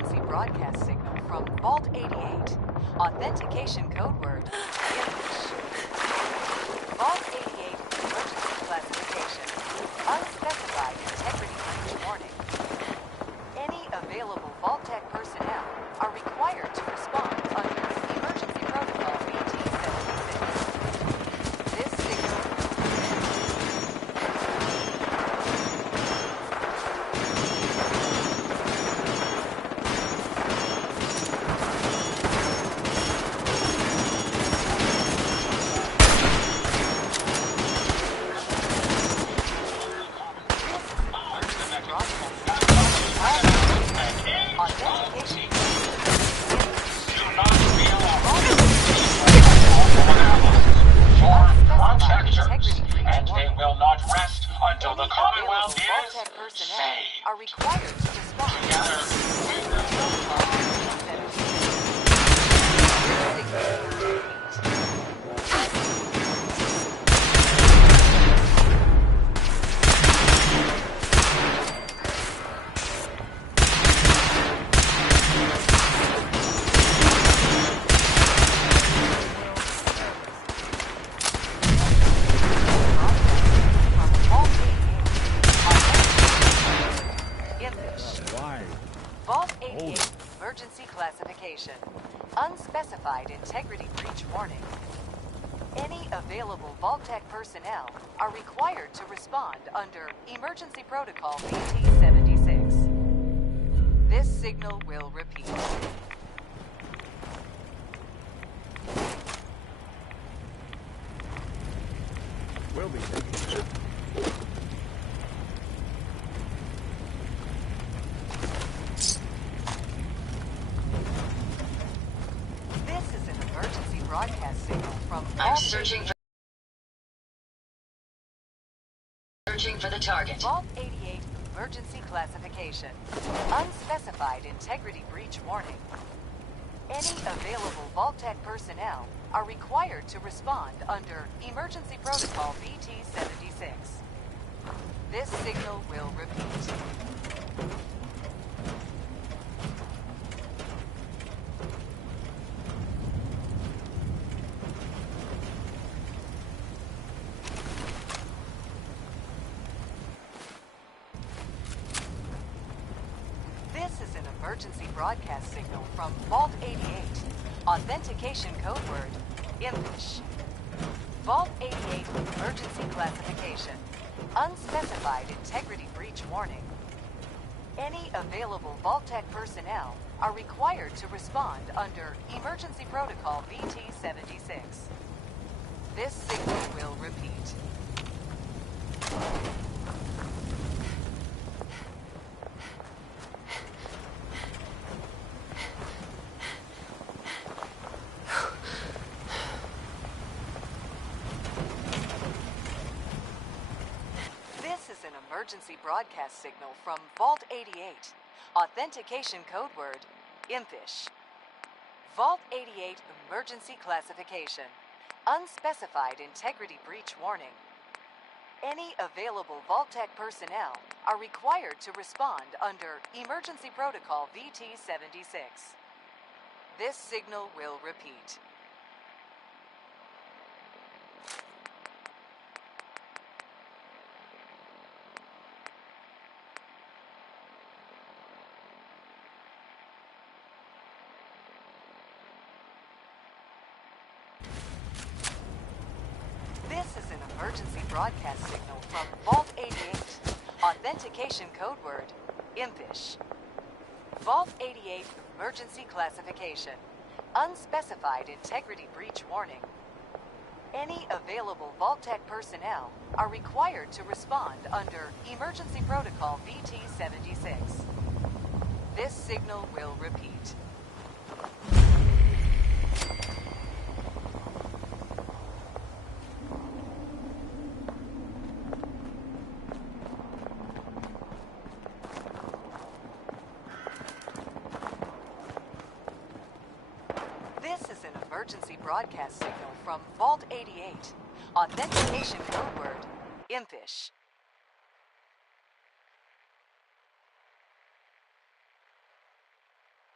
emergency broadcast signal from Vault 88. Authentication code word, English. Vault 88 emergency classification. Unspecified integrity breach warning. Any available Vault Tech personnel are required to respond under emergency protocol VT-76. This signal are required to respond. Vault 88 emergency classification. Unspecified integrity breach warning. Any available Vault Tech personnel are required to respond under emergency protocol VT-76. This signal will repeat. Will be taken. Broadcast signal from I'm searching for the target. Vault 88 emergency classification. Unspecified integrity breach warning. Any available Vault Tech personnel are required to respond under emergency protocol VT-76. This signal will repeat. This is an emergency broadcast signal from Vault 88. Authentication code word, Impish. Vault 88 emergency classification. Unspecified integrity breach warning. Any available Vault Tech personnel are required to respond under emergency protocol VT-76. This signal will repeat. Emergency broadcast signal from Vault 88. Authentication code word, Impish. Vault 88 emergency classification. Unspecified integrity breach warning. Any available Vault Tech personnel are required to respond under emergency protocol VT-76. This signal will repeat. This is an emergency broadcast signal from Vault 88. Authentication code word, Impish. Vault 88 emergency classification. Unspecified integrity breach warning. Any available Vault Tech personnel are required to respond under emergency protocol VT-76. This signal will repeat. This is an emergency broadcast signal from Vault 88. Authentication code word, Impish.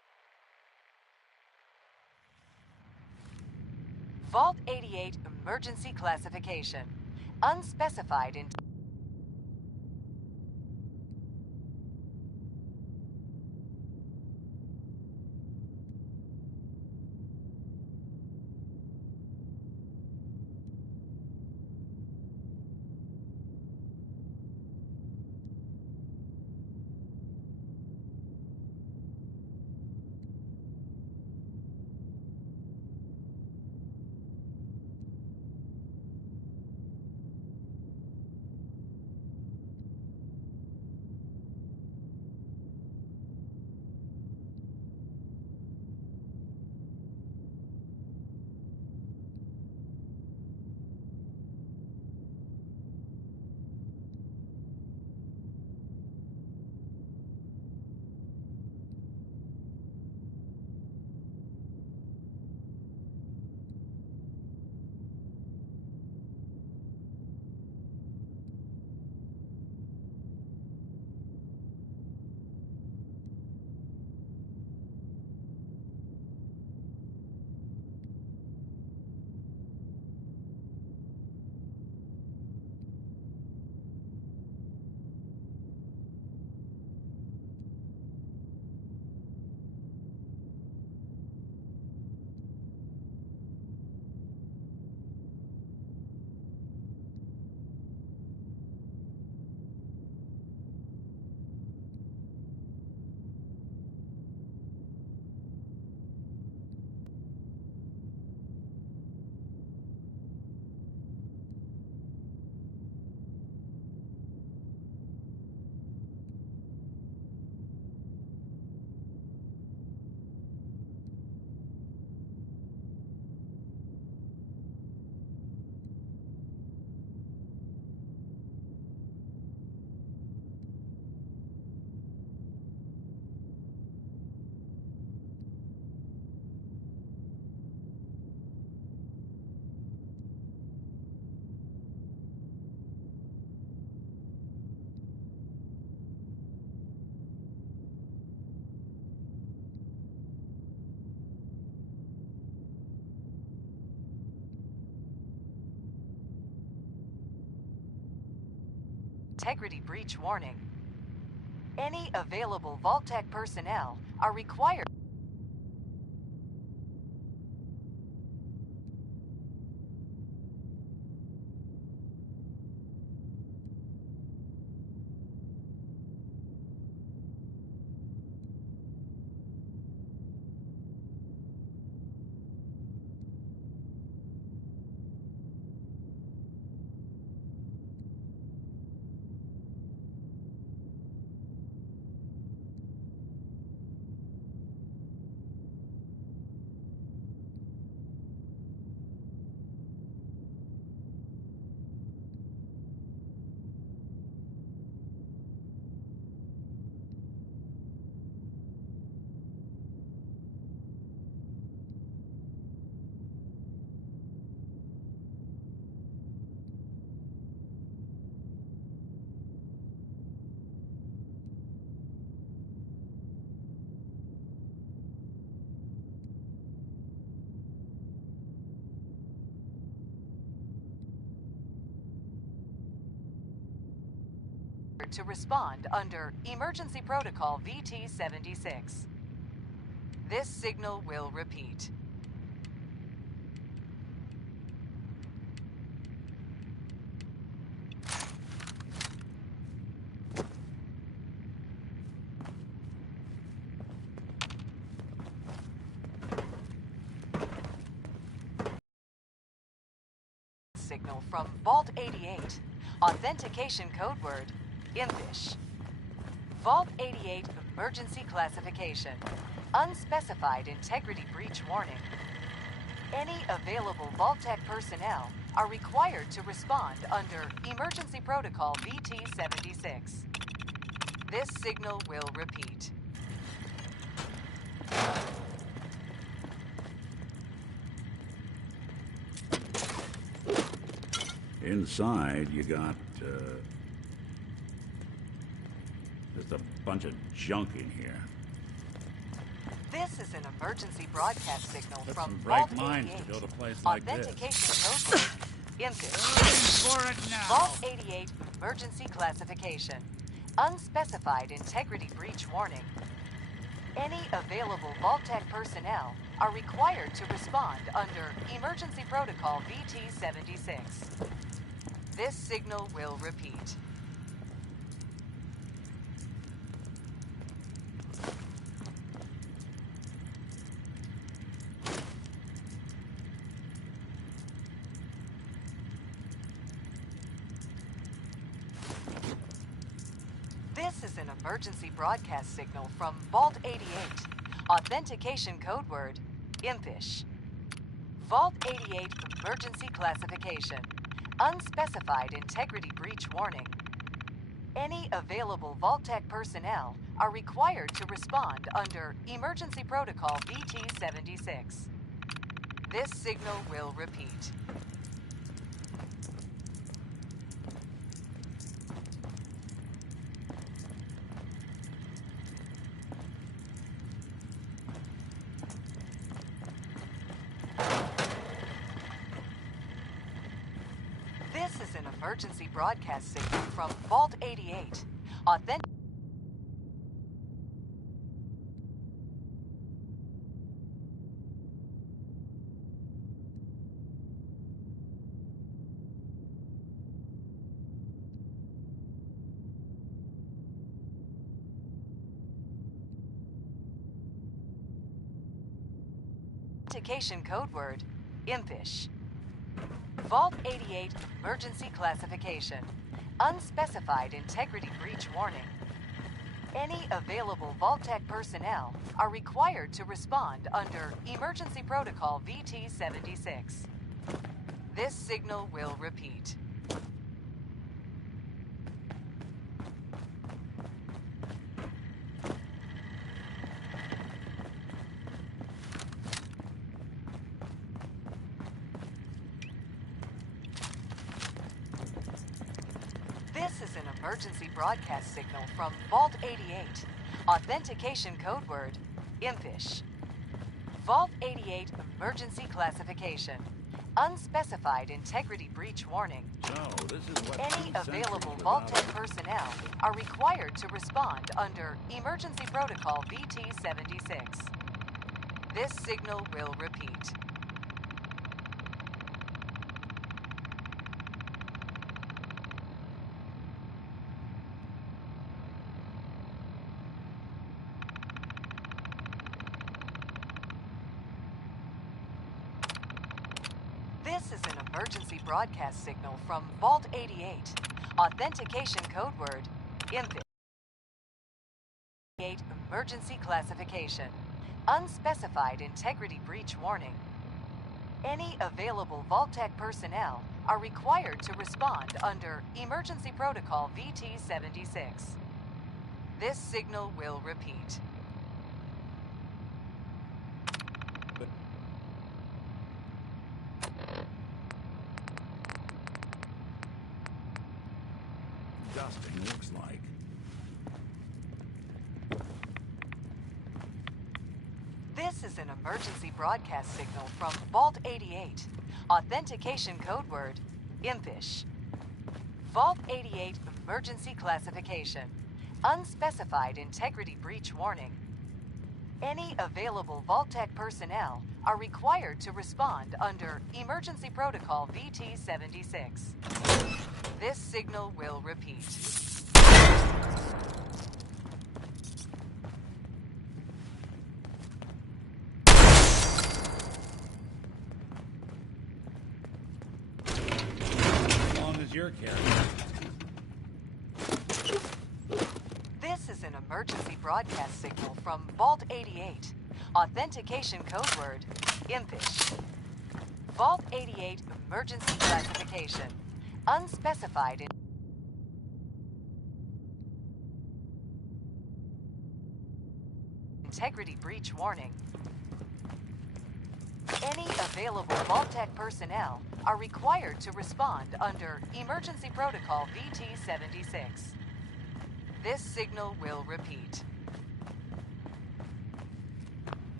Vault 88 emergency classification. Unspecified in... Integrity breach warning. Any available Vault-Tec personnel are required to respond under Emergency Protocol VT-76. This signal will repeat. Signal from Vault 88. Authentication code word, Impish. Vault 88 emergency classification. Unspecified integrity breach warning. Any available Vault-Tec personnel are required to respond under Emergency Protocol VT-76. This signal will repeat. Inside, you got, just a bunch of junk in here. This is an emergency broadcast signal Took from some Vault bright minds 88. to build a place like this. Authentication code word, impish. For it now. Vault 88 emergency classification. Unspecified integrity breach warning. Any available Vault-Tec personnel are required to respond under Emergency Protocol VT-76. This signal will repeat. This is an emergency broadcast signal from Vault 88. Authentication code word, impish. Vault 88 emergency classification. Unspecified integrity breach warning. Any available Vault-Tec personnel are required to respond under Emergency Protocol VT-76. This signal will repeat. This is an emergency broadcast signal from Vault 88. Authentication code word, impish. Vault 88 emergency classification. Unspecified integrity breach warning. Any available Vault-Tec personnel are required to respond under Emergency Protocol VT-76. This signal will repeat. This is an emergency broadcast signal from Vault 88. Authentication code word, impish. Vault 88 emergency classification. Unspecified integrity breach warning. So, this is what Any 2 centuries available without Vault-Tec personnel are required to respond under Emergency Protocol VT-76. This signal will repeat. This is an emergency broadcast signal from Vault 88. Authentication code word, impish. 88 emergency classification. Unspecified integrity breach warning. Any available Vault-Tec personnel are required to respond under Emergency Protocol VT-76. This signal will repeat. dusting looks like. This is an emergency broadcast signal from Vault 88. Authentication code word, impish. Vault 88 emergency classification. Unspecified integrity breach warning. Any available Vault-Tec personnel are required to respond under Emergency Protocol VT-76. This signal will repeat. As long as you're carrying. This is an emergency broadcast signal from Vault 88. Authentication code word, impish. Vault 88 emergency classification. Unspecified integrity breach warning. Any available Vault-Tec personnel are required to respond under Emergency Protocol VT-76. This signal will repeat.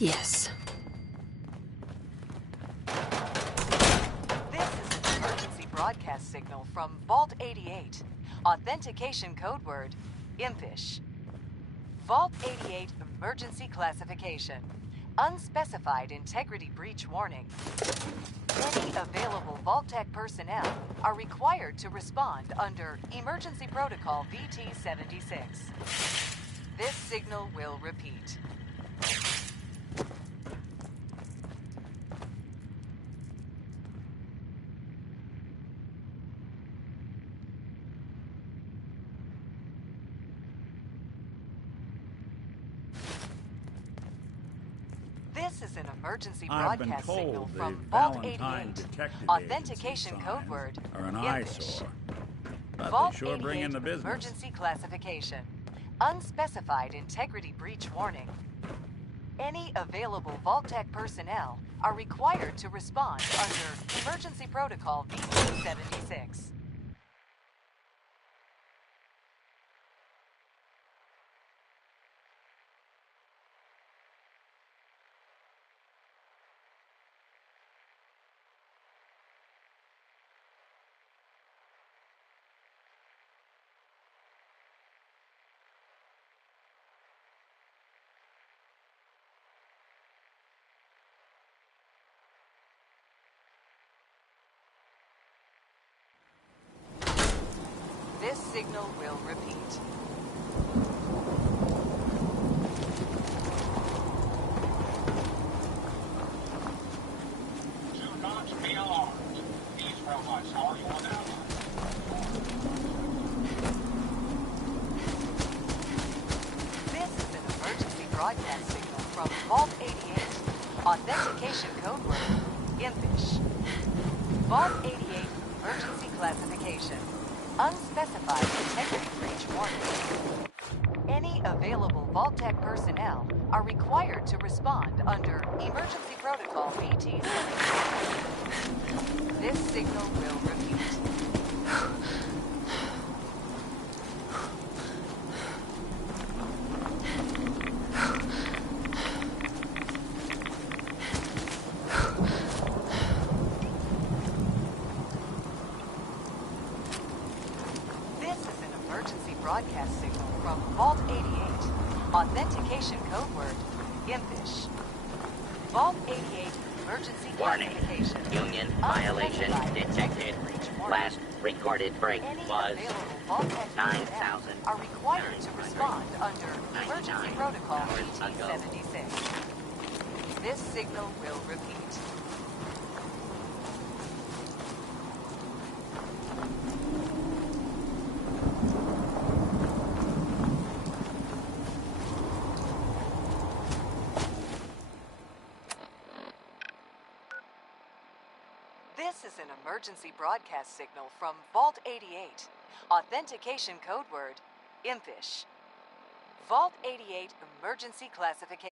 Yes. This is an emergency broadcast signal from Vault 88. Authentication code word, impish. Vault 88 emergency classification. Unspecified integrity breach warning. Any available Vault-Tec personnel are required to respond under Emergency Protocol VT-76. This signal will repeat. This is an emergency I've been broadcast signal told the from Vault Valentine 88. Detective Authentication Agency code signs word, are an impish. eyesore. But Vault they sure bring 88 in the business. emergency classification. Unspecified integrity breach warning. Any available Vault-Tec personnel are required to respond under Emergency Protocol VT-76. This signal will repeat. Do not be alarmed. These robots are your allies. This is an emergency broadcast signal from Vault 88. Authentication code word, impish. Vault 88 emergency classification. Unspecified integrity breach warning. Any available Vault-Tec personnel are required to respond under Emergency Protocol VT-76. This signal will repeat. Broadcast signal from Vault 88. Authentication code word, impish. Vault 88 emergency Warning. classification. Union violation Unspecified detected. breach warning. Last recorded break Any was available Vault-Tec personnel 9,000 are required to respond under Emergency 99 Protocol hours ago. VT-76. This signal will repeat. This is an emergency broadcast signal from Vault 88. Authentication code word, impish. Vault 88 emergency classification.